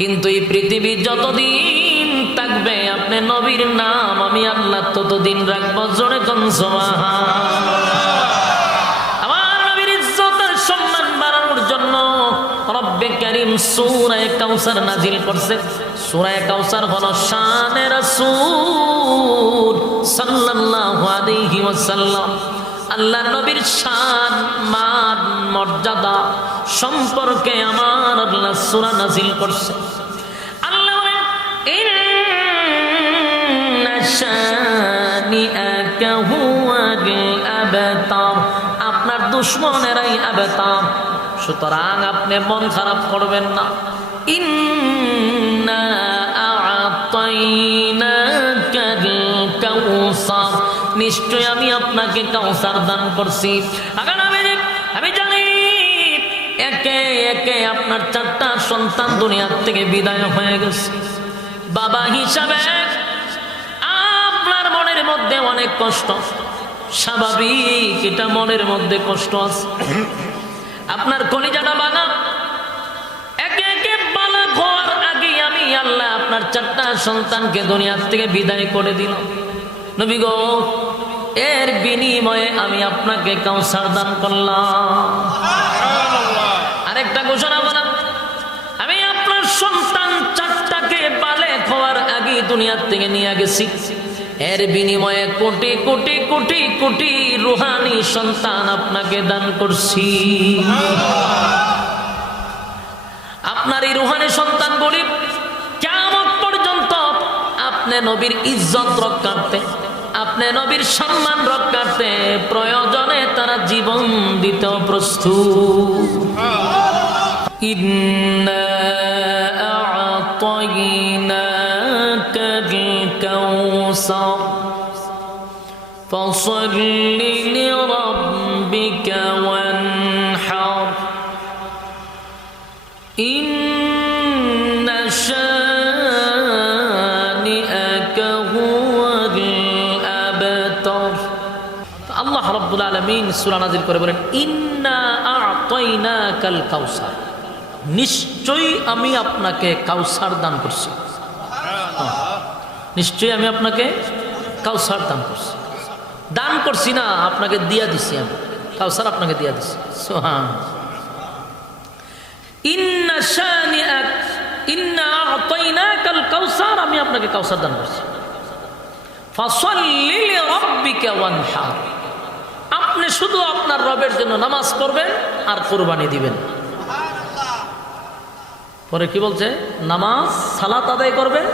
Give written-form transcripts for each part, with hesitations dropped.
কিন্তু এই পৃথিবী যতদিন থাকবে আপনি নবীর নাম আমি আল্লাহ ততদিন রাখবো। জোরে কোন সুবহান। আমার নবীর ইজ্জত আর সম্মান বাড়ানোর জন্য রব্বে কারীম সূরা কাউসার নাজিল করছে। সূরা কাউসার হলো শানে রাসূল সাল্লাল্লাহু আলাইহি ওয়াসাল্লাম। আল্লাহ নবীর শান মান মর্যাদা সম্পর্কে আমার আল্লাহ সূরা নাজিল করছে। আল্লাহ বলেন ইন্না শানিআকা হুয়াল আবতার, আপনার দুশমনেরাই আবতার। সুতরাং আপনি মন খারাপ করবেন না। ইন্না আ'তাইনাকাল কাউসার, নিশ্চয় আমি আপনাকে কাউসার দান করছি। আগান আমি জানি একে একে আপনার 4টা সন্তান দুনিয়া থেকে বিদায় হয়ে গেছে। বাবা হিসাবে আপনার মনের মধ্যে অনেক কষ্ট, স্বাভাবিক, এটা মনের মধ্যে কষ্ট আছে। আপনার কলিজাটা বানা, একে একে বালা হওয়ার আগে আমি আল্লাহ আপনার 4টা সন্তানকে দুনিয়া থেকে বিদায় করে দিল। নবী গো, এর বিনিময়ে আমি আপনাকে কাউসার দান করলাম। আরেকটা ঘোষণা করলাম, আমি আপনার সন্তান 4টাকে বালেগ হওয়ার আগে দুনিয়া থেকে নিয়ে গেছি। এর বিনিময়ে কোটি কোটি কোটি কোটি রুহানি সন্তান আপনাকে দান করছি। আপনার এই রুহানি সন্তানগুলি কিয়ামত পর্যন্ত আপনি নবীর ইজ্জত রক্ষার্থে, আপনি নবীর সম্মান রক্ষার্থে প্রয়োজনে তারা জীবন দিতেও প্রস্তুত। ইন্না আ'তাইনাকাল কাউসার ফাসাল্লি লিরাব্বিকা ওয়ানহার ইন্না শানিআকা হুয়াল আবতার। আল্লাহ রাব্বুল আলামিন সূরা নাজিল করে বলেন ইন্না আ'তাইনাকাল কাউসার, নিশ্চয়ই আমি আপনাকে কাউসার দান করছি। নিশ্চয়ই আমি আপনাকে কাউসার দান করছি। দান করছি না, আপনাকে দিয়া দিছি। আমি কাউসার আপনাকে দিয়া দিছি। সুবহানাল্লাহ। ইন্না শানিআক ইন্না আ'তাইনাকাল কাউসার, আমি আপনাকে কাউসার দান করছি। ফাসাল্লি লিরাব্বিকা ওয়ানহার, আপনি শুধু আপনার রবের জন্য নামাজ পড়বেন আর কুরবানি দিবেন। পরে কি বলছে? নামাজ সালাত আদায় করবেন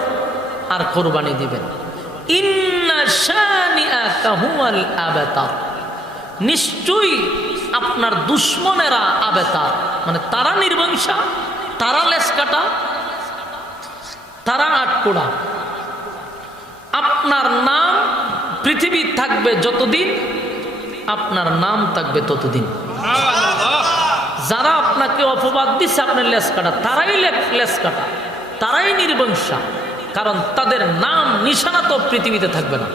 আর কুরবানি দিবেন। ইন্না শানিআকা হুয়াল আবতার, নিশ্চয়ই আপনার দুশমনেরা আবতার, মানে তারা নির্বংশা, তারা লেসকাটা, তারা আটকোড়া। আপনার নাম পৃথিবী থাকবে যতদিন, আপনার নাম থাকবে ততদিন। যারা আপনাকে অপবাদ দিচ্ছে আপনার লেস কাটা, তারাই লেস কাটা, তারাই নির্বংশা, কারণ তাদের নাম নিশানা তো পৃথিবীতে থাকবে না।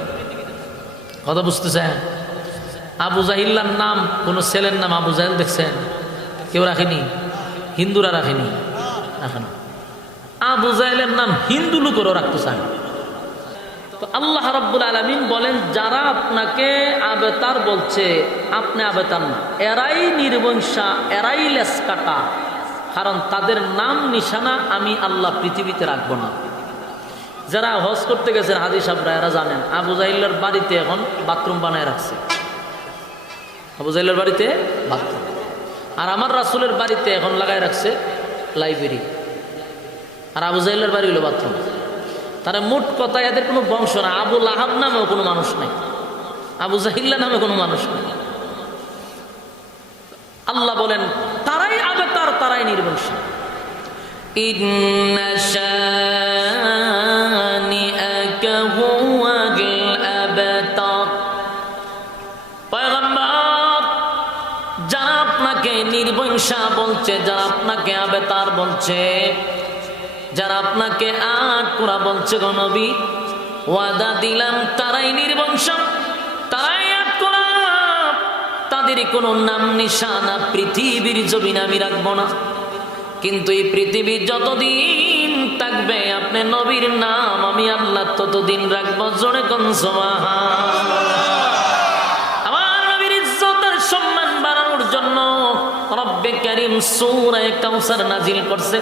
কথা বুঝতেছেন? আবু জাহিল্লার নাম, কোনো ছেলের নাম আবু জাহেল দেখছেন? কেউ রাখেনি, হিন্দুরা রাখেনি, রাখে না। আবু জাহেলের নাম হিন্দু লোকেরও রাখতে চায়। তো আল্লাহ রাব্বুল আলামিন বলেন, যারা আপনাকে আবেতার বলছে, আপনি আবেতার না, এরাই নির্বংশা, এরাই লেস কাটা, কারণ তাদের নাম নিশানা আমি আল্লাহ পৃথিবীতে রাখবো না। যারা হজ করতে গেছেন হাজী সাহেবরা, এরা জানেন আবু জাহিল্লার বাড়িতে এখন বাথরুম বানায় রাখছে। আবু জাহিল্লার বাড়িতে বাথরুম, আর আমার রাসূলের বাড়িতে এখন লাগায় রাখছে লাইব্রেরি, আর আবু জাহিল্লার বাড়ি হলো বাথরুম। তারা মোট কথা এদের কোনো বংশ না। আবু লাহাব নামেও কোনো মানুষ নাই, আবু জাহিল্লা নামে কোনো মানুষ নাই। আল্লাহ বলেন তারাই আবেতার, তারাই নির্বংশ। ইন্না শানিআকা হুয়াল আবতার। পয়গম্বর, যারা আপনাকে নির্বংশা বলছে, যারা আপনাকে আবেতার বলছে, যারা আপনাকে আটকোড়া বলছে, গো নবী ওয়াদা দিলাম তারাই নির্বংশ, তারাই আটকোড়া, তাদের কোনো নাম নিশানা পৃথিবীর জমিনে আমি রাখবো না। কিন্তু এই পৃথিবী যতদিন থাকবে আপনি নবীর নাম আমি আল্লাহ ততদিন রাখবো। জোরে কোন সুবহানাল্লাহ। আমার নবীর ইজ্জত আর সম্মান বাড়ানোর জন্য রব্বে কারীম সূরা কাউসার নাজিল করছে।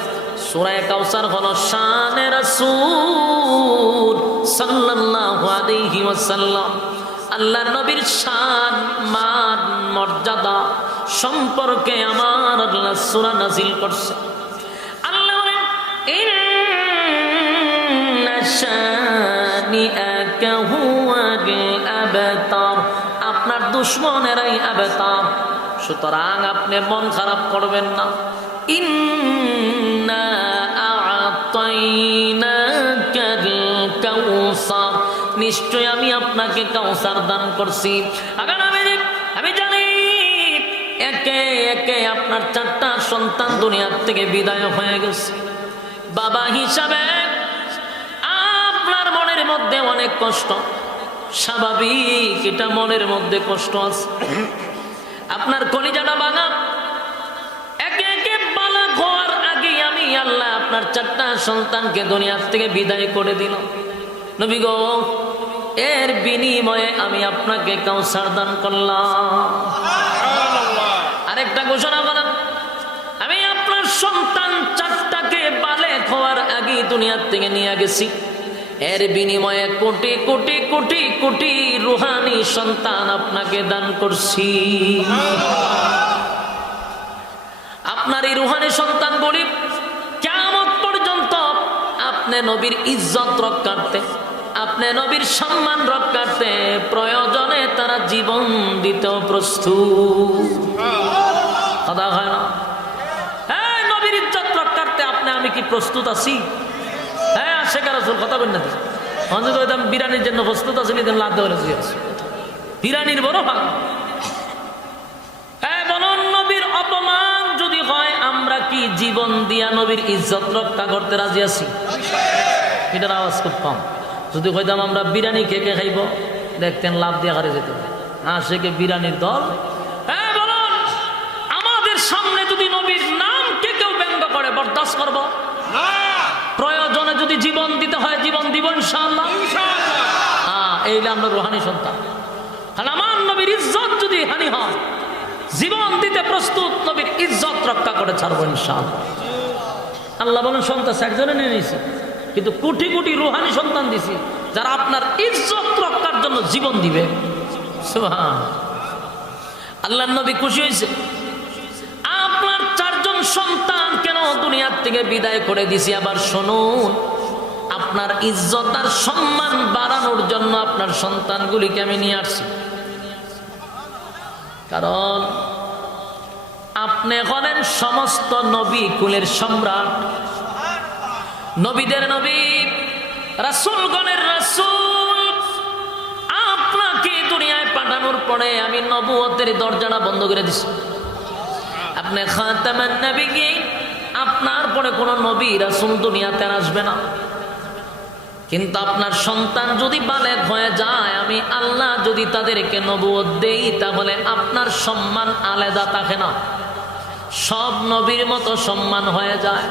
সূরা কাউসার হলো শানে রাসূল সাল্লাল্লাহু আলাইহি ওয়াসাল্লাম। আল্লাহর নবীর শান মান মর্যাদা সম্পর্কে আমার আল্লাহ সূরা নাজিল করছে। আল্লাহ বলেন ইন্না শানিআকা হুয়াল আবতার, আপনার দুশমনেরাই আবতার। সুতরাং আপনি মন খারাপ করবেন না। ইন্না আ'তাইনাকাল কাউসার, নিশ্চয় আমি আপনাকে কাউসার দান করছি। আগার আমি জানি একে একে আপনার 4টা সন্তান দুনিয়ার থেকে বিদায় হয়ে গেছে। বাবা হিসাবে আপনার মনের মধ্যে অনেক কষ্ট, স্বাভাবিক, এটা মনের মধ্যে কষ্ট আছে। আপনার কলিজাটা ভাঙা। একে একে বালক হওয়ার আগে আমি আল্লাহ আপনার 4টা সন্তানকে দুনিয়ার থেকে বিদায় করে দিল। নবী গো, এর বিনিময়ে আমি আপনাকে কাউসার দান করলাম। আরেকটা ঘোষণা করেন, আমি আপনার সন্তান 4টাকে বালেক হওয়ার আগে দুনিয়ার থেকে নিয়ে গেছি। এর বিনিময়ে কোটি কোটি কোটি কোটি রুহানি সন্তান আপনাকে দান করছি। আপনার এই রুহানি সন্তানগুলি কিয়ামত পর্যন্ত আপনি নবীর ইজ্জত রক্ষার্থে, আপনি নবীর সম্মান রক্ষার্থে প্রয়োজনে তারা জীবন দিতেও প্রস্তুত। কথা হয় না? হ্যাঁ, নবীর ইজ্জত রক্ষার্থে আপনি আমি কি প্রস্তুত আছি? হ্যাঁ, আশেখ রাসূল কথা বলেন না। বিরানির জন্য প্রস্তুত আছেন, লাভ দেওয়া বিরানির বড় ভাগ। হ্যাঁ, বলুন, নবীর অপমান যদি হয় আমরা কি জীবন দিয়া নবীর ইজ্জত রক্ষা করতে রাজি আছি? এটার আওয়াজ খুব কম। যদি কইতাম আমরা বিরানি খেয়ে খাইব, দেখতেন লাভ দিয়ে হারে যেত। আশেকে বিরানির দল। হ্যাঁ, বলুন, আমাদের সামনে যদি নবীর নাম কেউ ব্যঙ্গ করে বরদাস্ত করব? প্রয়োজনে যদি জীবন দিতে হয় জীবন দিব ইনশাআল্লাহ। এইলে আমরা রুহানি সন্তান। আর আমার নবীর ইজ্জত যদি হানি হয় জীবন দিতে প্রস্তুত, নবীর ইজ্জত রক্ষা করে ছাড়বো ইনশাআল্লাহ। আল্লাহ বলেন সন্তান একজনে নিয়ে নিয়েছে, কিন্তু কোটি কোটি রুহানি সন্তান দিছি যারা আপনার ইজ্জত রক্ষার জন্য জীবন দিবে। সুবহান আল্লাহর নবী খুশি হয়েছে। আপনার 4জন সন্তান কেন দুনিয়ার থেকে বিদায় করে দিছি? আবার শুনুন, আপনার ইজ্জত আর সম্মান বাড়ানোর জন্য আপনার সন্তানগুলিকে আমি নিয়ে আসছি। কারণ আপনি হলেন সমস্ত নবী কুলের সম্রাট, নবীদের নবী, রাসূলগণের রাসূল। আপনাকে দুনিয়ায় পাঠানোর পরে আমি নবুয়তের দরজাটা বন্ধ করে দিছি। আপনি খাতামান নবিয়্যিন, আপনার পরে কোন নবী রাসূল দুনিয়াতে আসবে না। কিন্তু আপনার সন্তান যদি বালেগ হয়ে যায়, আমি আল্লাহ যদি তাদেরকে নবুয়ত দেই, তাহলে আপনার সম্মান আলাদা থাকে না, সব নবীর মতো সম্মান হয়ে যায়।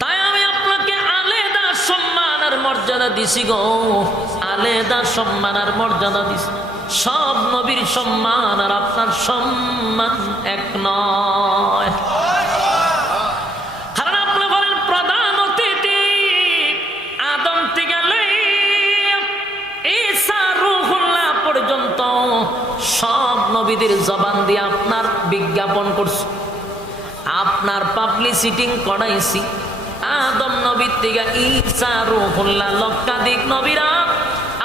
তাই আমি আপনাকে আলাদা সম্মান আর মর্যাদা দিছি গো, আলাদা সম্মান আর মর্যাদা দিছি। সব নবীর সম্মান আর আপনার সম্মান এক নয়। কারণ আপনি বলেন প্রধান অতিথি আদম থেকে ঈসা রূহুল্লাহ পর্যন্ত সব নবীদের জবান দিয়ে আপনার বিজ্ঞাপন করছি, আপনার পাবলিসিটি করাইছি। আদম নবীর থেকে ঈসা রূহুল্লাহ লক্ষাধিক নবীরা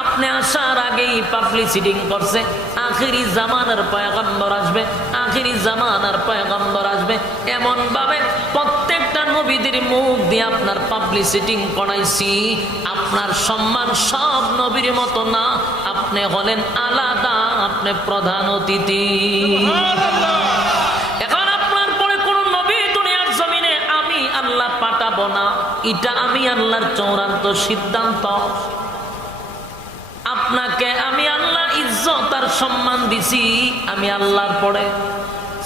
আপনি আসার আগেই পাবলিসিটি করছে। আখিরি জামানার পয়গম্বর আসবে, আখিরি জামানার পয়গম্বর আসবে, এমন ভাবে প্রত্যেকটা নবীদের মুখ দিয়ে আপনার পাবলিসিটি করাইছি। আপনার সম্মান সব নবীর মতো না, আপনি হলেন আলাদা, আপনি প্রধান অতিথি। এখন আপনার পরে কোন নবী দুনিয়ার জমিনে আমি আল্লাহ পাঠাবো না, এটা আমি আল্লাহর চূড়ান্ত সিদ্ধান্ত। আপনাকে আমি আল্লাহ ইজ্জত আর সম্মান দিছি, আমি আল্লাহর পরে।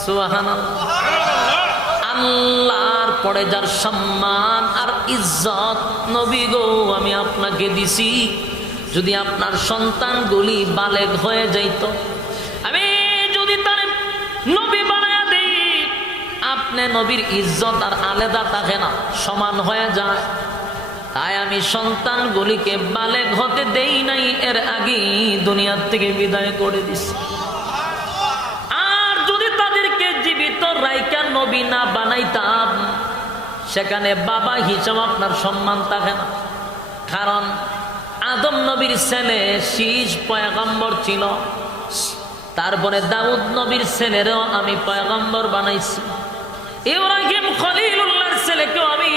সুবহানাল্লাহ। আল্লাহর পরে যার সম্মান আর ইজ্জত, নবী গো আমি আপনাকে দিছি, যদি আপনার সন্তানগুলি বালেগ হয়ে যাইত, আমি যদি তার নবী বানায়া দেই, আপনি নবীর ইজ্জত আর আলাদা থাকে না, সমান হয়ে যায়। তাই আমি সন্তানগুলিকে বালেগ হতে দেই নাই, এর আগে দুনিয়ার থেকে বিদায় করে দিছি। আর যদি তাদেরকে জীবিত রাইকা নবী না বানাইতাম, সেখানে বাবা হিসাব আপনার সম্মান থাকে না। কারণ আদম নবীর ছেলে শীষ পয়গম্বর ছিল, তারপরে দাউদ নবীর ছেলেরও আমি পয়গম্বর বানাইছি, ইব্রাহিম খলিলুল্লাহর ছেলেকেও আমি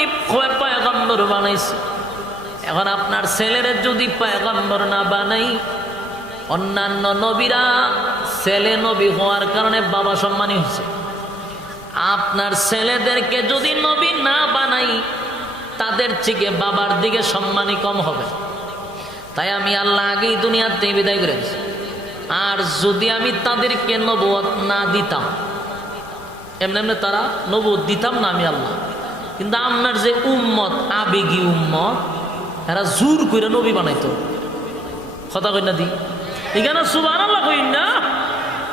পয়গম্বর বানাইছি। এখন আপনার ছেলের যদি পয়গম্বর না বানাই, অন্যান্য নবীরা ছেলে নবী হওয়ার কারণে বাবা সম্মানী হচ্ছে, আপনার ছেলেদেরকে যদি নবী না বানাই, তাদের থেকে বাবার দিকে সম্মানী কম হবে। তাই আমি আল্লাহ আগেই দুনিয়াতে বিদায় করেছি। আর যদি আমি তাদেরকে নবুয়ত না দিতাম, এমনি এমনি তারা নবুয়ত দিতাম না আমি আল্লাহ, কিন্তু আপনার যে উম্মত, আবেগী উম্মত, এরা জোর করে নবী বানাইতো। কথা কই না দি, এখানে সুবহানাল্লাহ কই না,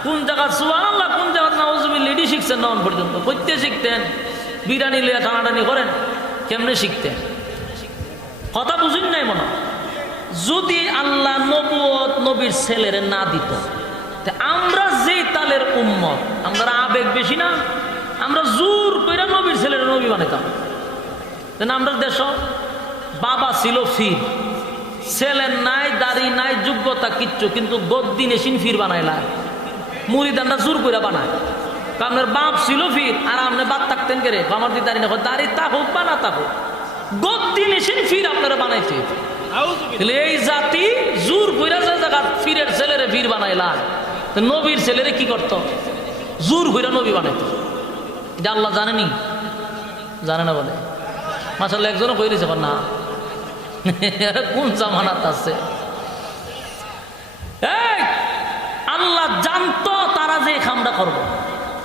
কোন জায়গা সুবহানাল্লাহ, কোন জায়গা নাউজুবিল্লাহ, এডি শিখছেন না পর্যন্ত, কইতে শিখতেন, বিরানি লিয়া টানাটানি করেন, কেমনে শিখতেন? কথা বুঝুন নাই মনে। যদি আল্লাহ নবুয়ত নবীর ছেলেরে না দিত, আমরা যেই তালের উম্মত, আমরা আবেগ বেশি না, আমরা জোর করে নবীর ছেলের নবী বানাইতাম। আমরা দেশ বাবা ছিল ফির, ছেলের নাই, দাড়ি নাই, যোগ্যতা কিচ্ছু, কিন্তু গদ্দি নেশিন ফির বানাইলা, মুরিদানরা জোর করে বানায়। আপনার বাপ ছিল ফির, আর আপনি বাদ থাকতেন কে রে, আমার দি দাড়ি না, দাড়ি তা হোক বা না তা হোক, গদ্দি নেশিন ফির আপনারা বানাইছে। এই জাতি জোর কইরা যে জায়গা ফিরের ছেলেরে ফির বানাইলা, নবীর ছেলেরে কি করত? জোর কইরা নবী বানাইত। এটা আল্লাহ জানেনি? জানে না বলে মাশাআল্লাহ, একজনও কই দিয়েছে না, কোন জামানাত আছে? আল্লাহ জানতো তারা যে খামটা করবো,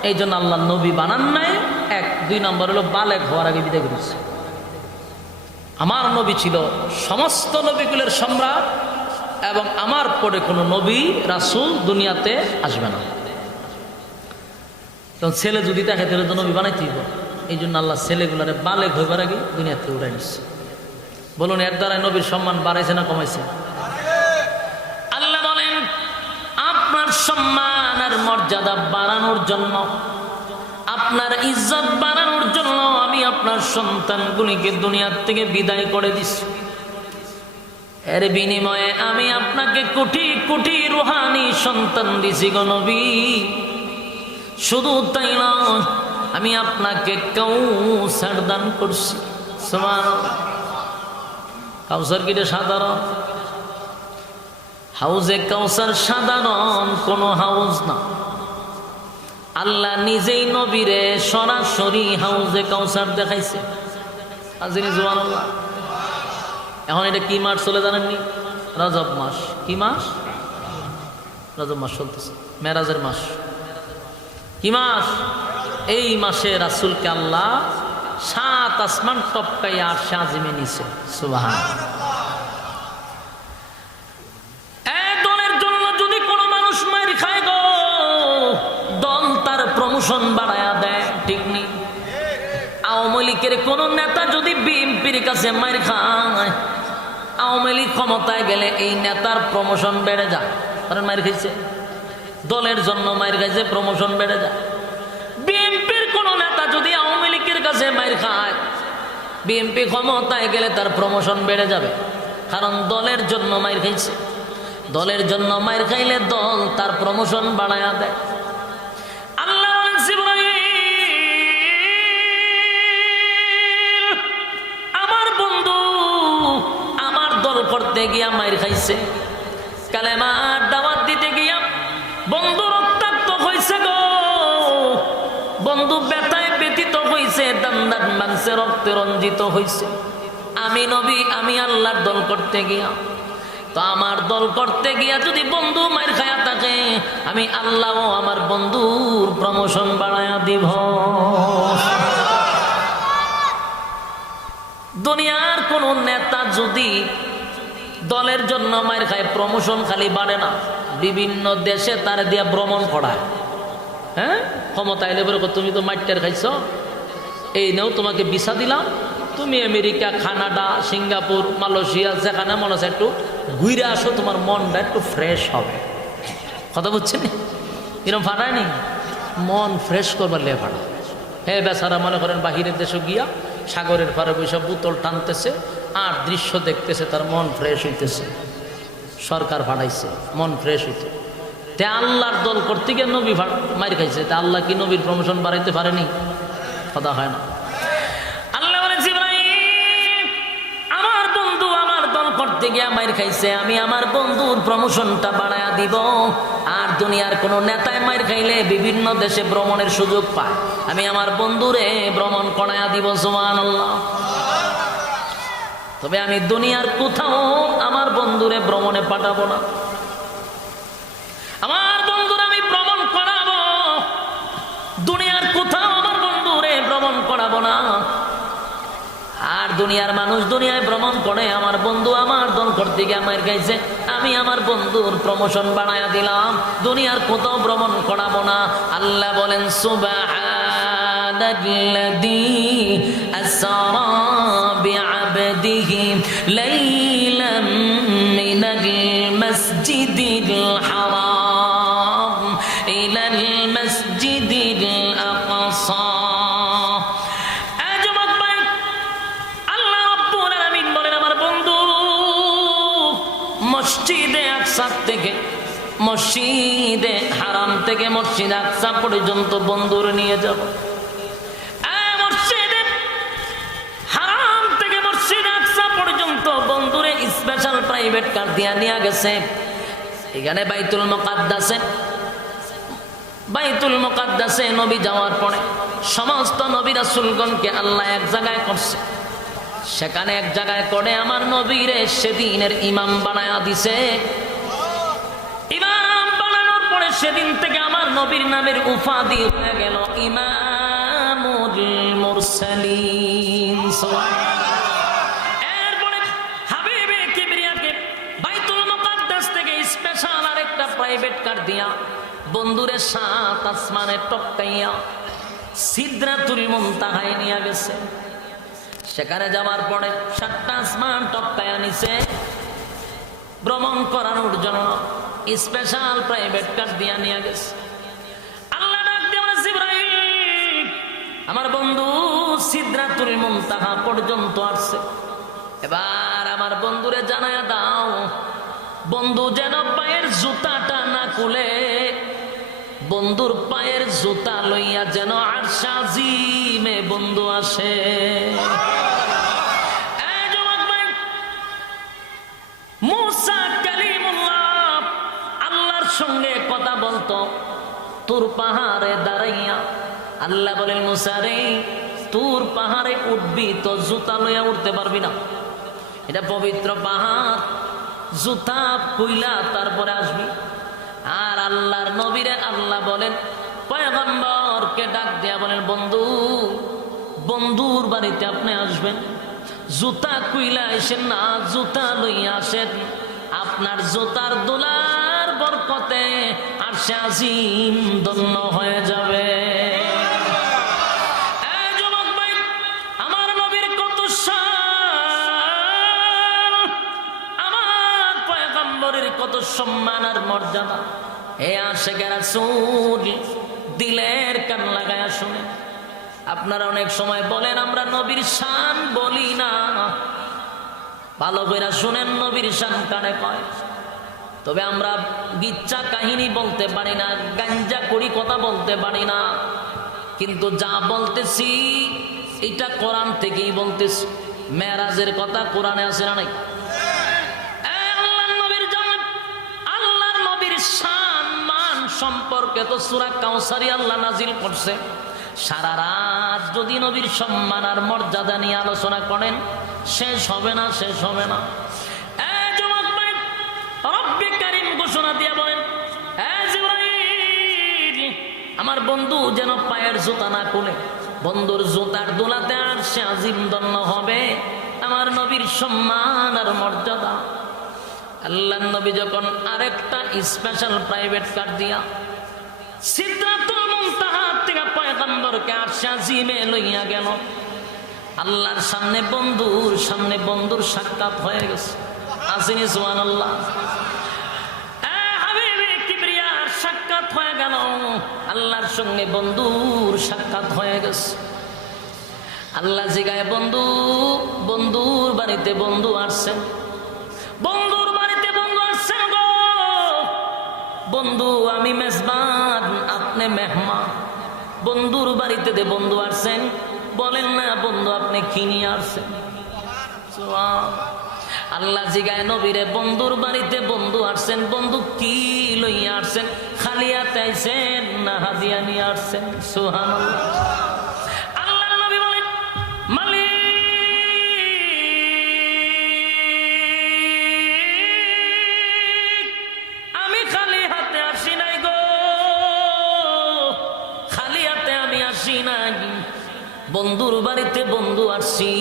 এই জন্য আল্লাহ নবী বানান নাই। এক, দুই নম্বর হলো বালেগ হওয়ার আগে বিদায় করেছে। আমার নবী ছিল সমস্ত নবীগুলোর সম্রাট, এবং আমার পরে কোনো নবী রাসূল দুনিয়াতে আসবে না। তখন ছেলে যদি দেখে তাহলে তো নবী বানাইতে হইব। এই জন্য আল্লাহ ছেলেগুলারে বালেগ হইবার আগে দুনিয়াতে উড়াই নিচ্ছে। বলুন, এর দ্বারা নবীর সম্মান বাড়াইছে না কমাইছে? আল্লাহ বলেন, আপনার সম্মান আর মর্যাদা বাড়ানোর জন্য, আপনার ইজ্জত বাড়ানোর জন্য আমি আপনার সন্তানগুলিকে দুনিয়ার থেকে বিদায় করে দিছি। এর বিনিময়ে আমি আপনাকে কোটি কোটি রুহানি সন্তান দিছি গো নবী। শুধু তাই নয়, আমি আপনাকে কাউসার দান করছি। সুবহানাল্লাহ। কাউসার কি সাধারণ? হাউজে কাউসার সাধারণ কোনো হাউজ না। আল্লাহ নিজেই নবীরে সরাসরি হাউজে কাউসার দেখাইছে। সুবহানাল্লাহ। এখন এটা কি মাস চলে জানেননি? রজব মাস। কি মাস? রজব মাস চলতেছে, মেরাজের মাস। কি মাস? এই মাসে রাসূলকে আল্লাহ 7 আসমান টপকাইয়া আরশে আজিমে নিছে। সুবহানাল্লাহ। এই দলের জন্য যদি কোনো মানুষ মাইর খায় গো, দল তার প্রমোশন বাড়ায়া দেয়, ঠিক নেই? আওয়ামী লীগের কোন নেতা যদি বিএনপির কাছে মাইর খায়, আওয়ামী লীগ ক্ষমতায় গেলে এই নেতার প্রমোশন বেড়ে যায়। কারণ মাইর খাইছে, দলের জন্য মাইর খাইছে, প্রমোশন বেড়ে যায়। বিএনপির কোন নেতা যদি আওয়ামী লীগের কাছে মাইর খায়, বিএনপি ক্ষমতায় গেলে তার প্রমোশন বেড়ে যাবে, কারণ দলের জন্য মাইর খাইছে। দলের জন্য মাইর খাইলে দল তার প্রমোশন বাড়ায়া দেয়। আল্লাহ আমার বন্ধু আমার দল করতে গিয়া মাইর খাইছে, কালেমার দাওয়াত দিতে গিয়া বন্ধু রক্তাক্ত হয়েছে গো, বন্ধু ব্যথায় ব্যথিত হয়েছে, দান্দান মাংসে রক্তে রঞ্জিত হয়েছে। আমি নবী, আমি আল্লাহর দল করতে গিয়া, তো আমার দল করতে গিয়া যদি বন্ধু মাইর খায়া থাকে, আমি আল্লাহ আমার বন্ধুর প্রমোশন বাড়ায়া দিব। দুনিয়ার কোন নেতা যদি দলের জন্য মায়ের খায়, প্রমোশন খালি বাড়ে না, বিভিন্ন দেশে তার দিয়া ভ্রমণ করায়। হ্যাঁ, ক্ষমতা এলে বলে তুমি তো মাইটার খাইছ, এই নেও তোমাকে ভিসা দিলাম, তুমি আমেরিকা, কানাডা, সিঙ্গাপুর, মালয়েশিয়া যেখানে মনে হচ্ছে একটু ঘুরে আসো, তোমার মনটা একটু ফ্রেশ হবে। কথা বুঝছেন? এরকম ফাটায়নি, মন ফ্রেশ করবার লে ফাটা। হ্যাঁ, বেচারা মনে করেন বাহিরের দেশে গিয়া সাগরের পারে বসে বোতল টানতেছে আর দৃশ্য দেখতেছে, তার মন ফ্রেশ হইতেছে। সরকার ফাটাইছে, মন ফ্রেশ হইতে। তে আল্লাহর দল করতে গিয়ে নবী মার খাইছে, তা আল্লাহ কি নবীর প্রমোশন বাড়াইতে পারেনি? কথা হয় না। আল্লাহ বলে জিবরাইল, আমার বন্ধু আমার দল করতে গিয়ে মার খাইছে, আমি আমার বন্ধুর প্রমোশনটা বাড়ায়া দিব। আর দুনিয়ার কোন নেতায় মার খাইলে বিভিন্ন দেশে ভ্রমণের সুযোগ পায়, আমি আমার বন্ধুরে ভ্রমণ করায়া দিব। সুবহানাল্লাহ। তবে আমি দুনিয়ার কোথাও আমার বন্ধুরে ভ্রমণে পাঠাবো না। আমার বন্ধুরা আমি ভ্রমণ করাবো, দুনিয়ার কোথাও আমার বন্ধুরে ভ্রমণ করাবো না। আর দুনিয়ার মানুষ দুনিয়ায় ভ্রমণ করে, আমার বন্ধু আমার দল করতে গিয়ে আমার গাইছে, আমি আমার বন্ধুর প্রমোশন বানায়া দিলাম, দুনিয়ার কোথাও ভ্রমণ করাবো না। আল্লাহ বলেন সুবহানাল্লাযী আসরা বিআবদিহি লাইলাম মিনাল মাসজিদিল হারাম ইলাল মাসজিদিল আকসা। মসজিদে আকসা থেকে, মসজিদে হারাম থেকে মসজিদ আকসা পর্যন্ত বন্ধুর নিয়ে যাব। মসজিদে হারাম থেকে মসজিদ আকসা পর্যন্ত বন্ধুরে স্পেশাল প্রাইভেট কার দিয়া নিয়ে গেছে। এখানে বাইতুল মুকাদ্দাসে নবী যাওয়ার পরে সমস্ত নবী রাসূলগণকে আল্লাহ এক জায়গায় করছে, সেখানে এক জায়গায় করে আমার নবীরে সেদিনের ইমাম বানায়া দিছে। ইমাম বানানোর পরে সেদিন থেকে আমার নবীর নামের উপাধি হয়ে গেল ইমামুল মুরসালিন। এরপরে হাবিবে কিবরিয়াকে বাইতুল মুকাদ্দাস থেকে স্পেশাল আরেকটা প্রাইভেট কার দিয়া বন্ধুরে 7 আসমানে টপকাইয়া সিদরাতুল মুনতাহায় নিয়ে গেছে। সেখানে যাওয়ার পরে 7টা আসমান টপকায়া নিছে, ভ্রমণ করানোর জন্য স্পেশাল প্রাইভেট কার দিয়া নিয়ে গেছে। আল্লাহ ডাক দিয়ে বলে জিবরাইল, আমার বন্ধু সিদরাতুল মুনতাহা পর্যন্ত আসছে, এবার আমার বন্ধুরে জানায়া দাও, বন্ধু যেন পায়ের জুতাটা না খুলে, বন্ধুর পায়ের জুতা লইয়া যেন আরশ আজিমে বন্ধু আসে। মুসা কালিমুল্লাহ আল্লাহর সঙ্গে কথা বলতো তুর পাহাড়ে দাঁড়াইয়া। আল্লাহ বলেন, মুসা রে, তুর পাহাড়ে উঠবি তো জুতা লইয়া উঠতে পারবি না, এটা পবিত্র পাহাড়, জুতা কইলা তারপরে আসবি। আর আল্লাহর নবীরে আল্লাহ বলেন, পয়গম্বরকে ডাক দিয়া বলেন, বন্ধু, বন্ধুর বাড়িতে আপনি আসবেন, জুতা কুইলা আসেন না, জুতা লইয়া আসেন, আপনার জুতার দোলার বরকতে আরশে আজিম ধন্য হয়ে যাবে। যুবক ভাই, আমার নবীর কত শান, আমার পয়গম্বরের কত সম্মান আর মর্যাদা। হে আশিকে রাসূল, দিলের কান লাগায়া শুনে। আপনারা অনেক সময় বলেন আমরা নবীর শান বলি না, ভালো করে শুনেন নবীর শান কানে কয়। তবে আমরা গিচ্ছা কাহিনী বলতে পারি না, গাঞ্জা করি কথা বলতে পারি না, কিন্তু যা বলতেছি এটা কোরআন থেকেই বলতেছি। মেরাজের কথা কোরআনে আছে না নাই? আল্লাহর নবীর শান মান সম্পর্কে তো সূরা কাউসারি আল্লাহ নাজিল করছে। সারা রাত যদি নবীর সম্মান আর মর্যাদা নিয়ে আলোচনা করেন শেষ হবে না, শেষ হবে না। রব্বে কারীম ঘোষণা দিয়ে বলেন, জিবরাইল, আমার বন্ধু যেন পায়ের জুতা না খুলে, বন্ধুর জুতার দোলাতে আরশে আজিম ধন্য হবে। নবীর সম্মান আর মর্যাদা। আল্লাহ নবী যখন আরেকটা স্পেশাল প্রাইভেট কার দিয়া সিদরাতুল মুনতাহা থেকে পয়গম্বরকে আরশে আজিমে লইয়া গেল, আল্লাহর সামনে বন্ধুর সাক্ষাৎ হয়ে গেছে। আসেনি সুবহানাল্লাহ। হাবিবে কিবরিয়ার সাক্ষাৎ হয়ে গেল, আল্লাহর সঙ্গে বন্ধুর সাক্ষাৎ হয়ে গেছে। আল্লাহ জিগায় বন্ধুর বাড়িতে বন্ধু আসছেন, বন্ধুর বাড়িতে বন্ধু আসছেন গো বন্ধু, আমি মেজবান, আপনি মেহমান। বন্ধুর বাড়িতে বন্ধু আসছেন, বলেন না বন্ধু আপনি কি নিয়ে আসছেন? আল্লাহ জিগায় নবীরে, বন্ধুর বাড়িতে বন্ধু আসছেন, বন্ধু কি লইয়া আসছেন? খালি হাতে আইছেন না হাদিয়া নিয়ে আসছেন? সুবহানাল্লাহ। আল্লাহ নবী বলেন, মালিক আমি খালি হাতে আসি নাই গো, খালি হাতে আমি আসি নাই। বন্ধুর বাড়িতে বন্ধু আসছি,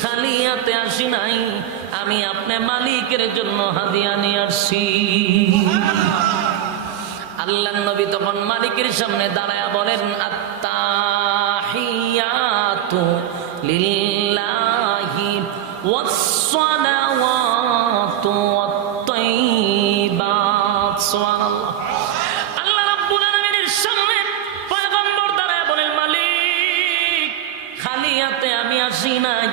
খালি হাতে আসি নাই, আমি আপনার মালিকের জন্য হাদিয়া নিয়ে আসছি। আল্লাহ নবী তখন মালিকের সামনে দাঁড়ায়া বলেন, আত্তাহিয়াতু লিল্লাহি ওয়াস-সালাওয়াতু ওয়াত-তাইয়্যিবাত। সুবহানাল্লাহ। আল্লাহ রাব্বুল আলামিনের সামনে পয়গম্বর দাঁড়ায়া বলেন, মালিক খালি হাতে আমি আসি নাই,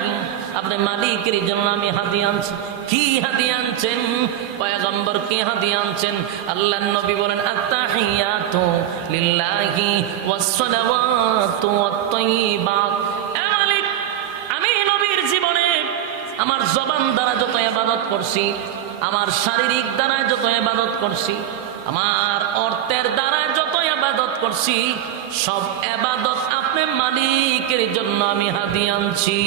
আপনি মালিকের জন্য আমি হাদিয়া আনছি। কি হাদিয়া আনছেন? পয়গম্বর কি হাদিয়া আনছেন? আল্লাহর নবী বলেন, আত্তাহিয়াতু লিল্লাহি ওয়াস-সালাওয়াতু ওয়াত-তাইয়্যিবাত। এ মালিক, আমি নবীর জীবনে আমার জবান দ্বারা যত ইবাদত করছি, আমার শারীরিক দ্বারা যত ইবাদত করছি, আমার অর্থের দ্বারা যত ইবাদত করছি, সব ইবাদত আপনি মালিকের জন্য আমি হাদিয়া আনছি।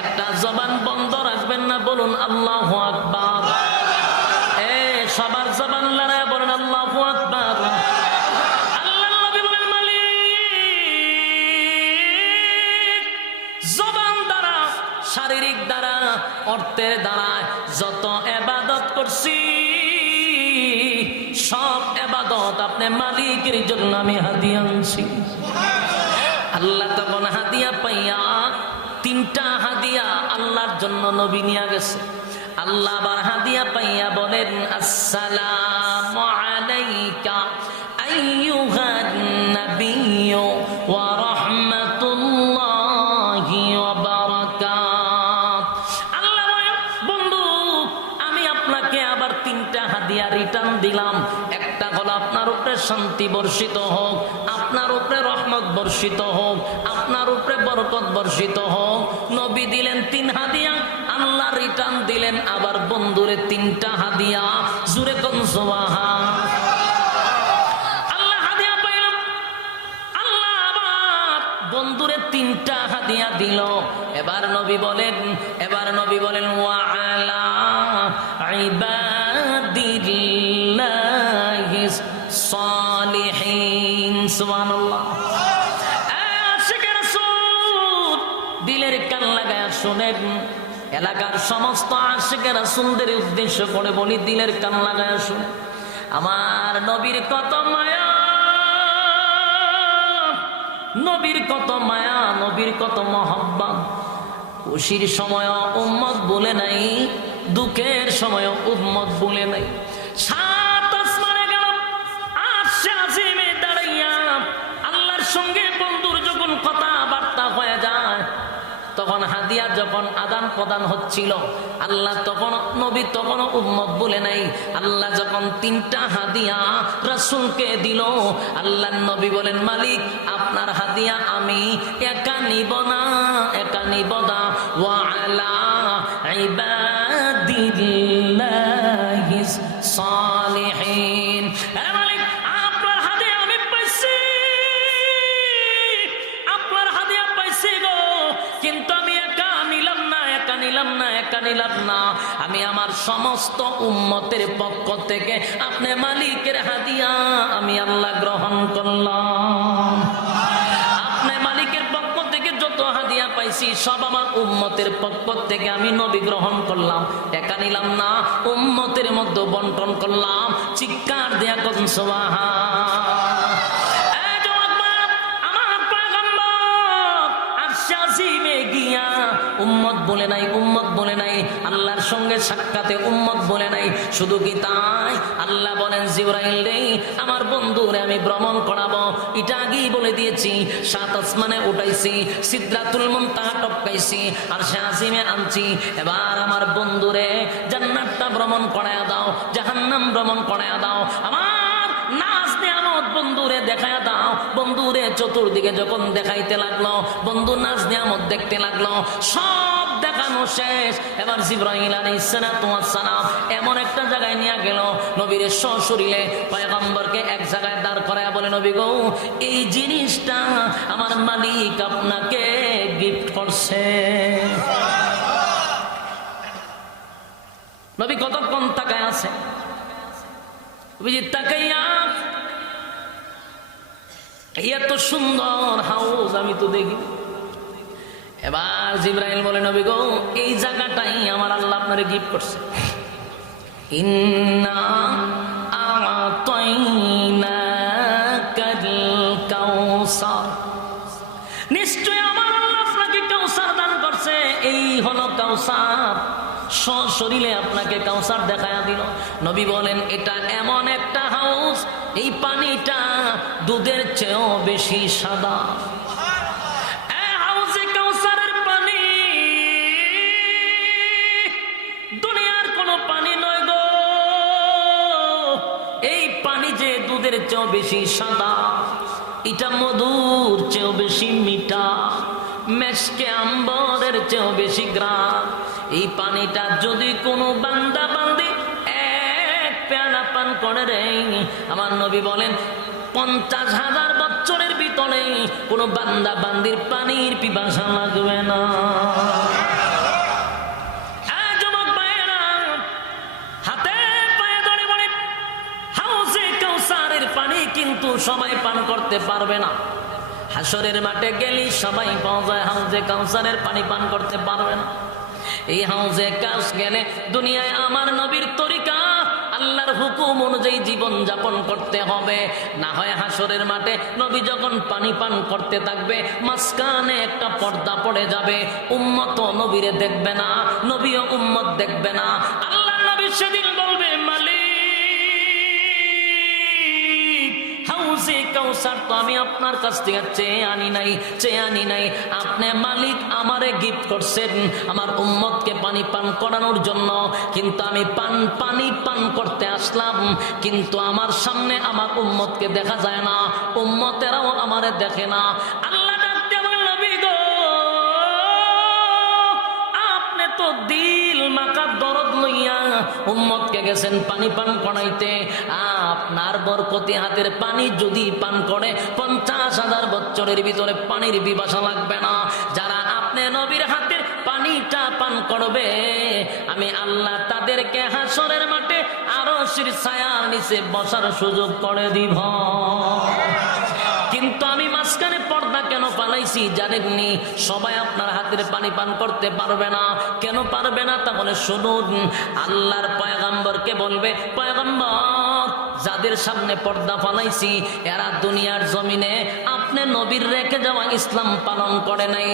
একটা জবান বন্ধ রাখবেন না, বলুন আল্লাহু আকবার। সবার জবান লড়ায় বলেন আল্লাহু আকবার। আল্লাহ নবী বলেন, মালিক জবান দ্বারা, শারীরিক দ্বারা, অর্থের দ্বারা যত ইবাদত করছি, সব ইবাদত আপনি মালিকের জন্য আমি হাদিয়া আনছি। আল্লাহ তখন হাদিয়া পাইয়া, তিনটা হাদিয়া আল্লাহর জন্য নবী নিয়ে গেছে। আল্লাহ আবার হাদিয়া পাইয়া বলেন, আসসালামু আলাইকা আইয়ুহান নাবিয়্যু ওয়া রাহমাতুল্লাহি ওয়া বারাকাত। আল্লাহ বলেন, বন্ধু আমি আপনাকে আবার তিনটা হাদিয়া রিটার্ন দিলাম। একটা হলো আপনার উপরে শান্তি বর্ষিত হোক, আপনার উপরে রহমত বর্ষিত হোক, আপনার উপরে বরকত বর্ষিত হোক। নবী দিলেন তিন হাদিয়া, আল্লাহ রিটার্ন দিলেন আবার বন্ধুরে তিনটা হাদিয়া। জুরে কোন সুবহান। আল্লাহ হাদিয়া পাইলাম, আল্লাহ আবার বন্ধুরে তিনটা হাদিয়া দিল। এবার নবী বলেন ওয়া আলা ইবাদিল্লাহিস সালিহিন। সুবহানাল্লাহ। আশিকে রাসূল দিলের কান লাগায়া শুনেন, এলাকার সমস্ত আশিকে রাসূলদের উদ্দেশ্য করে বলি, দিলের কান লাগায়া শুনেন। আমার নবীর কত মায়া, নবীর কত মায়া, নবীর কত মহব্বত। খুশির সময় উম্মত বলে নাই, দুঃখের সময় উম্মত বলে নাই। সাত আসমানে গেল, আরশে আজিমে দাঁড়াইয়া আল্লাহর সঙ্গে বন্ধুর যখন কথাবার্তা হয়ে যায়, তখন হাদিয়া যখন আদান প্রদান হচ্ছিল, আল্লাহ তখন নবী তখন উম্মত বলে নাই। আল্লাহ যখন তিনটা হাদিয়া রাসূলকে দিল, আল্লাহ নবী বলেন, মালিক আপনার হাদিয়া আমি একা নিব না, একা নিব না। ওয়া আলা ইবাদিল্লাহিস সালিহিন। মালিক আপনার হাদিয়া আমি পাইছি, আপনার হাদিয়া পাইছি গো, কিন্তু আমি একা নিলাম না, একা নিলাম না, একা নিলাম না। আমি আমার সমস্ত উম্মতের পক্ষ থেকে আপনি মালিকের হাদিয়া আমি আল্লাহ গ্রহণ করলাম। আপনি মালিকের পক্ষ থেকে যত হাদিয়া পাইছেন পাইছি সব আমার উম্মতের পক্ষ থেকে আমি নবী গ্রহণ করলাম, একা নিলাম না, উম্মতের মধ্যে বন্টন করলাম। চিৎকার দেয়া কোন সুবহান। উম্মত বলে নাই, উম্মত বলে নাই, আল্লাহর সঙ্গে সাক্ষাতে উম্মত বলে নাই। শুধু কি তাই, আল্লাহ বলেন জিবরাইল রে আমার বন্ধুরে আমি ভ্রমণ করাবো। এটা আগেই বলে দিয়েছি। 7 আসমানে উঠাইছি, সিদরাতুল মুনতাহা টপকাইছি, আর শাসিমে আনছি। এবার আমার বন্ধুরে জান্নাতটা ভ্রমণ করায়া দাও, জাহান্নাম ভ্রমণ করায়া দাও। আমার নাজ নিয়ামত বন্ধুরে দেখায়া দাও। বন্ধুরে চতুর্দিকে যখন দেখাইতে লাগলো, বন্ধু নাজ নিয়ামত দেখতে লাগলো, সব দেখানো শেষ। এবার জিবরাইল আলাইহিস সালাতু ওয়াস সালাম এমন একটা জায়গায় নিয়ে গেল, নবীর সশরীরে পয়গম্বরকে এক জায়গায় দাঁড় করায়া বলে, নবী গো এই জিনিসটা আমার মালিক আপনাকে গিফট করছে। নবী কতক্ষণ তাকায় আছে, তাকাইয়া এত সুন্দর হাউস আমি তো দেখি। এবার জিবরাইল বলে, নবী গো এই জায়গাটাই আমার আল্লাহ আপনারে গিফট করছে। ইন্না আ'তাইনাকাল কাউসার, নিশ্চয় আমার আল্লাহ আপনাকে কাউসার দান করছে। এই হলো কাউসার, সশরীরে আপনাকে কাউসার দেখায়া দিল। নবী বলেন এটা এমন একটা হাউস, এই পানিটা দুধের চেয়েও বেশি সাদা। হাউসে কাউসারের পানি দুনিয়ার কোনো পানি নয় গো। এই পানি যে দুধের চেয়েও বেশি সাদা, এটা মধুর চেয়েও বেশি মিঠা, মেশকে আম্বরের চেয়েও বেশি গ্রাম। এই পানিটা যদি কোনো বান্দা বান্দি এক পেয়ালা পান করে রে, আমার নবী বলেন 50,000 বছরের ভিতরে কোনো বান্দা বান্দির পানির পিপাসা লাগবে না। যুবক ভাইয়েরা হাতে পায়ে ধরে বলে, হাউজে কাউসারের পানি কিন্তু সবাই পান করতে পারবে না। হাসরের মাঠে গেলি সবাই পাওয়া যায়, হাউজে কাউসারের পানি পান করতে পারবে না। এই হাউজে কাউস গেলে দুনিয়ায় আমার নবীর তরিকা আল্লাহর হুকুম অনুযায়ী জীবন যাপন করতে হবে। না হয় হাসরের মাঠে নবী যখন পানি পান করতে থাকবে, মাঝখানে একটা পর্দা পড়ে যাবে, উম্মত নবীরে দেখবে না, নবীও উম্মত দেখবে না। আল্লাহ নবী সেদিন বলবে, মালিক হাউজে কাউসার তো আমি আপনার কাছ থেকে চেয়ে আনি নাই। আপনি মালিক আমারে গিফট করছেন আমার উম্মতকে পানি পান করানোর জন্য, কিন্তু আমি পানি পান করতে আসলাম, কিন্তু আমার সামনে আমার উম্মতকে দেখা যায় না, উম্মতেরাও আমারে দেখে না। আল্লাহ ডাকতে বলেন, নবী গো আপনি তো দিল মাকা দরদ লইয়া উম্মতকে গেছেন পানি পান করাইতে, আপনার বরকতি হাতের পানি যদি পান করে 50,000 বছরের ভিতরে পানির পিপাসা লাগবে না। যারা আপনি নবীর হাতের পানিটা পান করবে, আমি আল্লাহ তাদেরকে হাসরের মাঠে আরশের ছায়ার নিচে বসার সুযোগ করে দিব। কিন্তু আমি মাঝখানে পর্দা কেন পালাইছি জানেননি? সবাই আপনার হাতের পানি পান করতে পারবে না। কেন পারবে না? তাহলে শুনুন, আল্লাহর পয়গম্বরকে বলবে, পয়গম্বর যাদের সামনে পর্দা ফালাইছি এরা দুনিয়ার জমিনে আপনি নবীর রেখে যাওয়া ইসলাম পালন করে নাই,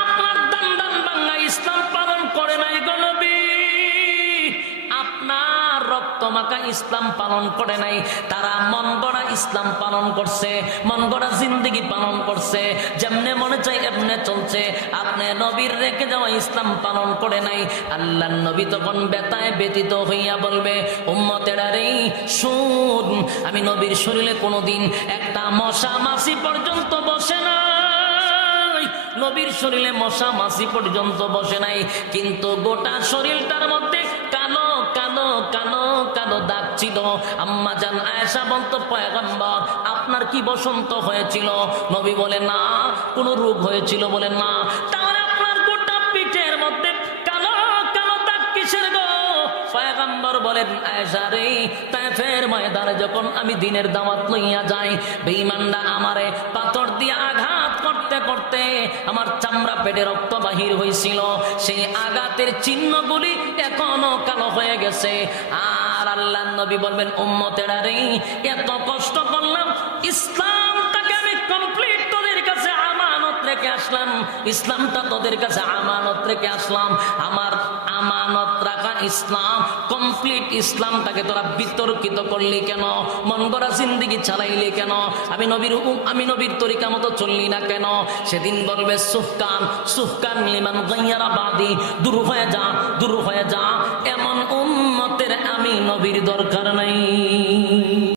আপনার দান বাংলা ইসলাম পালন করে নাই গো নবী, আপনার রক্ত মাখা ইসলাম পালন করে নাই। তারা মন গড়া ইসলাম পালন করছে, মন গড়া জিন্দেগি পালন করছে, যেমনে মনে চাই এমনে চলছে। আপনি নবীর রেখে যাওয়া ইসলাম পালন করে নাই। আল্লাহর নবী তখন বেতায় ব্যতীত হইয়া বলবে, উম্মতেরা রে শুন, আমি নবীর শরীরে কোনোদিন একটা মশা মাছি পর্যন্ত বসে না, নবীর শরীরে মশা মাছি পর্যন্ত বসে নাই, কিন্তু গোটা শরীরটার মধ্যে কালো কালো কালো কালো দাগ ছিল। আম্মা জান আয়েশা বলতো, পয়গম্বর আপনার কি বসন্ত হয়েছিল? নবী বলে না। কোনো রোগ হয়েছিল? বলে না। তাহলে আপনার গোটা পিঠের মধ্যে কালো কালো দাগ কিসের গো? পয়গম্বর বলেন, আয়েশা রে তায়েফের ময়দানে যখন আমি দিনের দাওয়াত লইয়া যাই, বেঈমানরা আমারে পাথর দিয়ে আঘাত করতে করতে করতে আমার চামড়া পেটে রক্ত বাহির হয়েছিল, সেই আঘাতের চিহ্নগুলি এখনো কালো হয়ে গেছে। আর আল্লাহর নবী বলবেন, উম্মতেরা রে, এত কষ্ট করলাম, ইসলামটাকে আমি কমপ্লিট তোদের কাছে আমানত রেখে আসলাম, ইসলামটা তোদের কাছে আমানত রেখে আসলাম। আমার আমানত রাখা ইসলাম, কমপ্লিট ইসলামটাকে তোরা বিতর্কিত করলি কেন? মন গড়া জিন্দেগি চালাইলি কেন? আমি নবীর তরিকা মতো চললি না কেন? সেদিন বলবে, সুহকান সুহকান লিমান গায়্যারা বাদি, দূর হয়ে যা, দূর হয়ে যা, এমন উম্মতের আমি নবীর দরকার নাই।